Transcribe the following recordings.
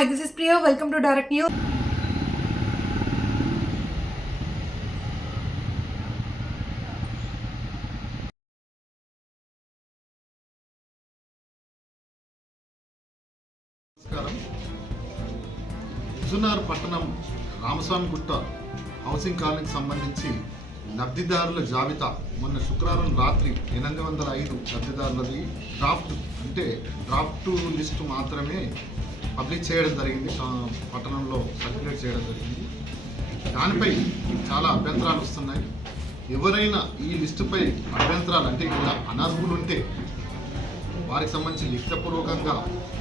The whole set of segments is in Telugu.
Hi, this is Priya. Welcome to Direct News. నమస్కారం. హుజూర్నగర్ పట్టణం రామస్వామిగుట్ట హౌసింగ్ కాలనీకి సంబంధించి లబ్ధిదారుల జాబితా మొన్న శుక్రవారం రాత్రి 805 లబ్ధిదారులది డ్రాఫ్ట్ లిస్టు మాత్రమే పబ్లిష్ చేయడం జరిగింది, పట్టణంలో సర్క్యులేట్ చేయడం జరిగింది. దానిపై చాలా అభ్యంతరాలు వస్తున్నాయి. ఎవరైనా ఈ లిస్టుపై అభ్యంతరాలు అంటే ఇలా అనర్హులు ఉంటే వారికి సంబంధించి లిఖితపూర్వకంగా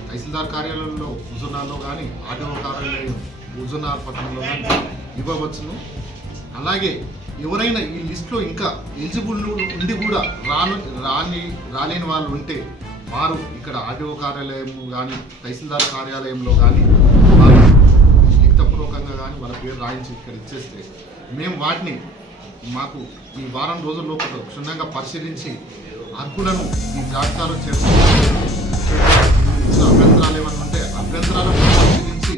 తహసీల్దార్ కార్యాలయంలో హుజూర్నగర్లో కానీ ఆర్డీఓ కార్యాలయం హుజూర్నగర్ పట్టణంలో కానీ ఇవ్వవచ్చును. అలాగే ఎవరైనా ఈ లిస్టులో ఇంకా ఎలిజిబుల్ ఉండి కూడా రాలేని వాళ్ళు ఉంటే వారు ఇక్కడ ఆర్డీఓ కార్యాలయం కానీ తహసీల్దార్ కార్యాలయంలో కానీ వారు లిఖితపూర్వకంగా కానీ వాళ్ళ పేరు రాయించి ఇక్కడ ఇచ్చేస్తే మేము వాటిని మాకు ఈ వారం రోజుల్లోపు క్షుణ్ణంగా పరిశీలించి అర్హులను ఈ జాబితాలో చేర్చుకోవాలి. అభ్యంతరాలు ఏమైనా ఉంటే అభ్యంతరాలను పరిశీలించి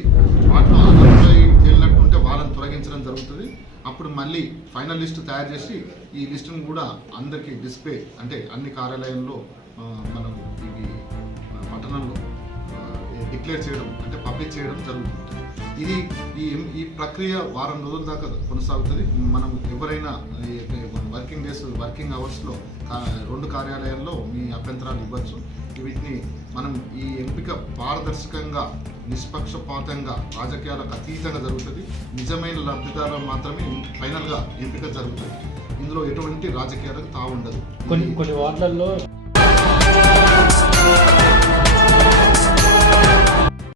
వాటిలో అనర్హులై తేలినట్టుంటే వాళ్ళని తొలగించడం జరుగుతుంది. అప్పుడు మళ్ళీ ఫైనల్ లిస్టు తయారు చేసి ఈ లిస్టును కూడా అందరికీ డిస్ప్లే అంటే అన్ని కార్యాలయంలో మనం ఇవి పట్టణంలో డిక్లేర్ చేయడం అంటే పబ్లిష్ చేయడం జరుగుతుంది. ఇది ఈ ప్రక్రియ వారం రోజుల దాకా కొనసాగుతుంది. మనం ఎవరైనా వర్కింగ్ అవర్స్లో 2 కార్యాలయాల్లో మీ అభ్యంతరాలు ఇవ్వచ్చు. వీటిని మనం ఈ ఎంపిక పారదర్శకంగా నిష్పక్షపాతంగా రాజకీయాలకు అతీతంగా జరుగుతుంది. నిజమైన లబ్ధిదారులు మాత్రమే ఫైనల్గా ఎంపిక జరుగుతుంది. ఇందులో ఎటువంటి రాజకీయాలకు తావుండదు. కొన్ని వార్డులలో